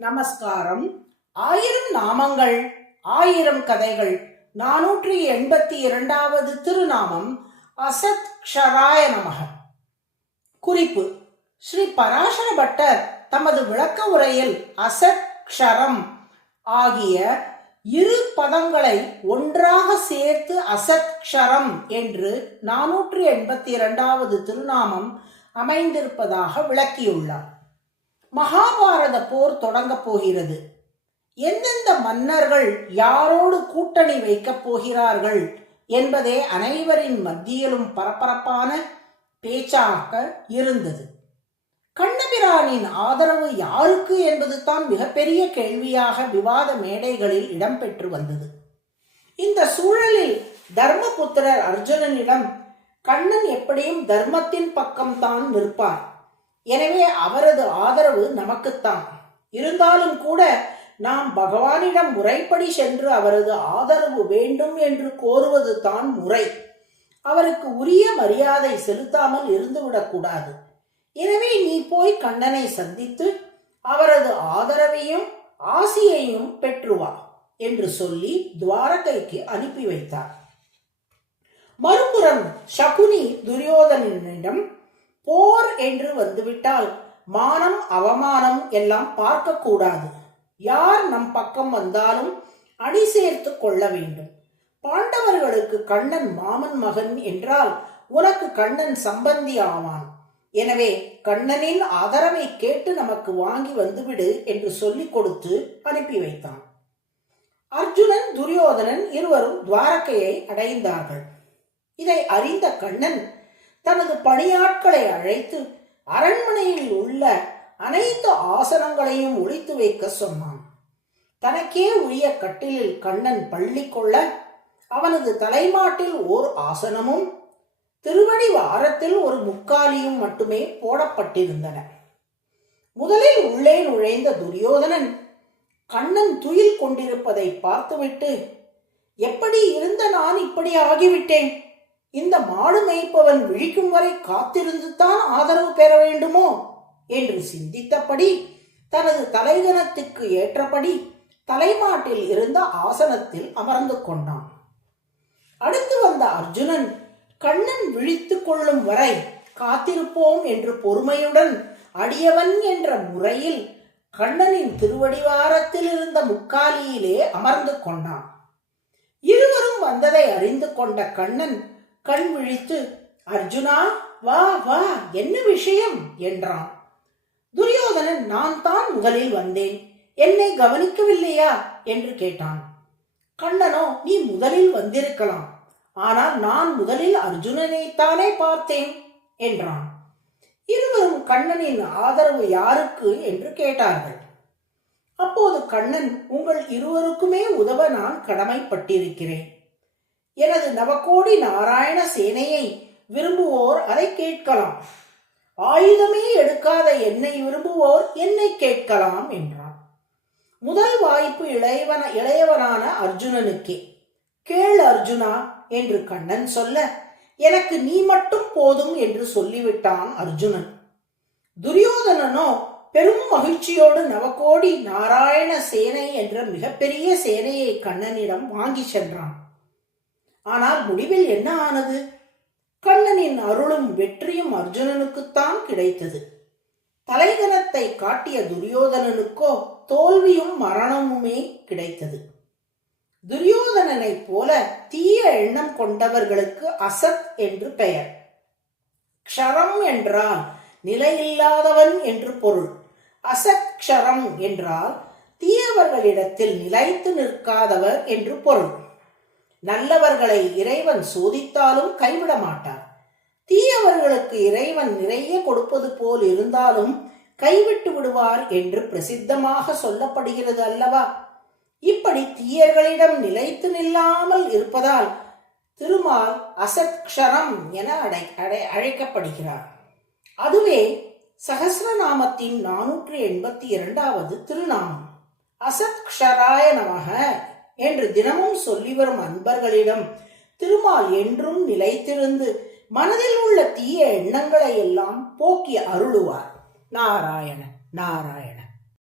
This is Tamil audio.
நமஸ்காரம். 1000 நாமங்கள் 1000 கதைகள் 482வது திருநாமம் அசத் க்ஷராய நமக. குறிப்பு: ஸ்ரீ பராசர பட்டர் தமது விளக்க உரையில் அசத் க்ஷரம் ஆகிய இரு பதங்களை ஒன்றாக சேர்த்து அசத் க்ஷரம் என்று 482வது திருநாமம் அமைந்திருப்பதாக விளக்கியுள்ளார். மகாபாரத போர் தொடங்கப் போகிறது. எந்தெந்த மன்னர்கள் யாரோடு கூட்டணி வைக்கப் போகிறார்கள் என்பதே அனைவரின் மத்தியிலும் பரபரப்பான பேச்சாக இருந்தது. கண்ணபிரானின் ஆதரவு யாருக்கு என்பது தான் மிகப்பெரிய கேள்வியாக விவாத மேடைகளில் இடம்பெற்று வந்தது. இந்த சூழலில் தர்மபுத்திரர் அர்ஜுனனிடம் கண்ணன் எப்படியும் தர்மத்தின் பக்கம்தான் நிற்பார், எனவே அவரது ஆதரவு நமக்குத்தான். இருந்தாலும் கூட நாம் பகவானிடம் முறைப்படி சென்று அவரது ஆதரவு வேண்டும் என்று கோருவது தான் முறை. அவருக்கு உரிய மரியாதை செலுத்தாமல் இருந்துவிடக்கூடாது. எனவே நீ போய் கண்ணனை சந்தித்து அவரது ஆதரவையும் ஆசியையும் பெற்றுவா என்று சொல்லி துவாரகைக்கு அனுப்பி வைத்தார். மறுபுறம் சகுனி துரியோதனனிடம் போர் என்று வந்துவிட்டால் மானம் அவமானம் எல்லாம் பார்க்க கூடாது. யார் நம் பக்கம் வந்தாலும் அணி சேர்த்து கொள்ள வேண்டும். பாண்டவர்களுக்கு கண்ணன் மாமன் மகன் என்றால் உனக்கு கண்ணன் சம்பந்தி ஆவான். எனவே கண்ணனின் ஆதரவை கேட்டு நமக்கு வாங்கி வந்துவிடு என்று சொல்லிக் கொடுத்து அனுப்பி வைத்தான். அர்ஜுனன் துரியோதனன் இருவரும் துவாரகையை அடைந்தார்கள். இதை அறிந்த கண்ணன் தனது பணியாட்களை அழைத்து அரண்மனையில் உள்ள அனைத்து ஆசனங்களையும் ஒழித்து வைக்க சொன்னான். தனக்கே உரிய கட்டிலில் கண்ணன் பள்ளி கொள்ள அவனது தலைமாட்டில் ஓர் ஆசனமும் திருவடி வாரத்தில் ஒரு முக்காலியும் மட்டுமே போடப்பட்டிருந்தன. முதலில் உள்ளே நுழைந்த துரியோதனன் கண்ணன் துயில் கொண்டிருப்பதை பார்த்துவிட்டு, எப்படி இருந்த நான் இப்படி ஆகிவிட்டேன், இந்த மாடு மேய்ப்பவன் விழிக்கும் வரை காத்திருந்து தான் ஆதரவு பெற வேண்டுமோ என்று சிந்தித்தபடி தனது தலைகணத்துக்கு ஏற்றபடி தலைமாட்டில் இருந்த ஆசனத்தில் அமர்ந்து கொண்டான். அடுத்து வந்த அர்ஜுனன் கண்ணன் விழித்து கொள்ளும் வரை காத்திருப்போம் என்று பொறுமையுடன் அடியவன் என்ற முறையில் கண்ணனின் திருவடிவாரத்தில் இருந்த முக்காலியிலே அமர்ந்து கொண்டான். இருவரும் வந்ததை அறிந்து கொண்ட கண்ணன் கண் விழித்து, அர்ஜுனா வா வா, என்ன விஷயம் என்றான். துரியோதனன், நான் தான் முதலில் வந்தேன், என்னை கவனிக்கவில்லையா என்று கேட்டான். கண்ணனோ, நீ முதலில் வந்திருக்கலாம், ஆனால் நான் முதலில் அர்ஜுனனைத்தானே பார்த்தேன் என்றான். இருவரும் கண்ணனின் ஆதரவு யாருக்கு என்று கேட்டார்கள். அப்போது கண்ணன், உங்கள் இருவருக்குமே உதவ நான் கடமைப்பட்டிருக்கிறேன். எனது நவகோடி நாராயண சேனையை விரும்புவோர் அதை கேட்கலாம், ஆயுதமே எடுக்காத என்னை விரும்புவோர் என்னை கேட்கலாம் என்றான். முதல் வாய்ப்பு இளையவனான அர்ஜுனனுக்கே. கேள் அர்ஜுனா என்று கண்ணன் சொல்ல, எனக்கு நீ மட்டும் போதும் என்று சொல்லிவிட்டான் அர்ஜுனன். துரியோதனனோ பெரும் மகிழ்ச்சியோடு நவகோடி நாராயண சேனை என்ற மிகப்பெரிய சேனையை கண்ணனிடம் வாங்கி சென்றான். ஆனால் முடிவில் என்ன ஆனது? கண்ணனின் அருளும் வெற்றியும் அர்ஜுனனுக்குத்தான் கிடைத்தது. தலைகணத்தை காட்டிய துரியோதனனுக்கோ தோல்வியும் மரணமுமே கிடைத்தது. துரியோதனனை போல தீய எண்ணம் கொண்டவர்களுக்கு அசத் என்று பெயர். க்ஷரம் என்றால் நிலையில்லாதவன் என்று பொருள். அசத் க்ஷரம் என்றால் தீயவர்களிடத்தில் நிலைத்து நிற்காதவர் என்று பொருள். நல்லவர்களை இறைவன் சோதித்தாலும் கைவிட மாட்டார். தீயவர்களுக்கு இறைவன் நிறைய கொடுப்பது போல் இருந்தாலும் கைவிட்டு விடுவார் என்று பிரசித்தமாக சொல்லப்படுகிறது அல்லவா? இப்படி தீயர்களிடம் நிலைத்து நில்லாமல் இருப்பதால் திருமால் அசத் க்ஷரம் என அழைக்கப்படுகிறார். அதுவே சகஸ்ரநாமத்தின் 482வது திருநாமம். அசத் க்ஷராய நமக என்று தினமும் சொல்லி வரும் அன்பர்களிடம் திருமால் என்றும் நிலைத்திருந்து மனதில் உள்ள தீய எண்ணங்களை எல்லாம் போக்கி அருளுவார். நாராயண நாராயண.